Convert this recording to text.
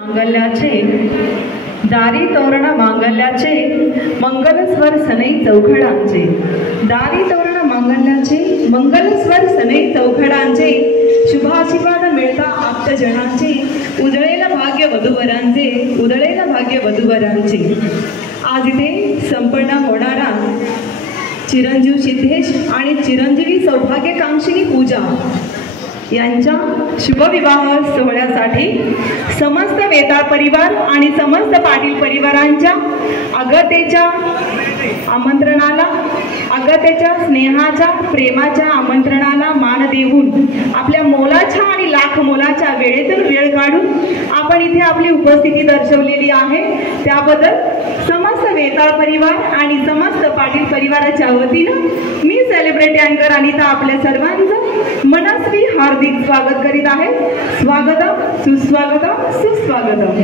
मांगल्याचे दारी तोरण मांगल्याचे मंगलस्वर सनई चौघडांचे दारी तोरण मांगल्याचे मंगलस्वर सनई चौघडांचे शुभाशीर्वाद मिळता आप्तजनांचे उजळेल भाग्य वधूवरांचे उजळेल भाग्य वधूवरांचे। आज इथे संपन्न होणारा चिरंजीव सिद्धेश आणि चिरंजीवी सौभाग्यकांक्षिणी पूजा यांच्या शुभविवाह सोहळ्यासाठी समस्त वेताळ परिवार आणि समस्त पाटील परिवारांच्या अगतेच्या आमंत्रणाला अगतेच्या स्नेहाच्या प्रेमाच्या आमंत्रणाला मान देऊन आपल्या मोलाच्या आणि लाख मोलाच्या वेळेतून वेळ काढून आपण इथे आपली उपस्थिती दर्शवलेली आहे त्याबद्दल समस्त वेताळ परिवार आणि समस्त पाटील परिवाराच्या वतीनं मी सेलिब्रिटी अँकर अनिता आपल्या सर्वांचं मनस्वी हार्दिक स्वागत करीत आहे। स्वागतम सुस्वागतम सुस्वागतम।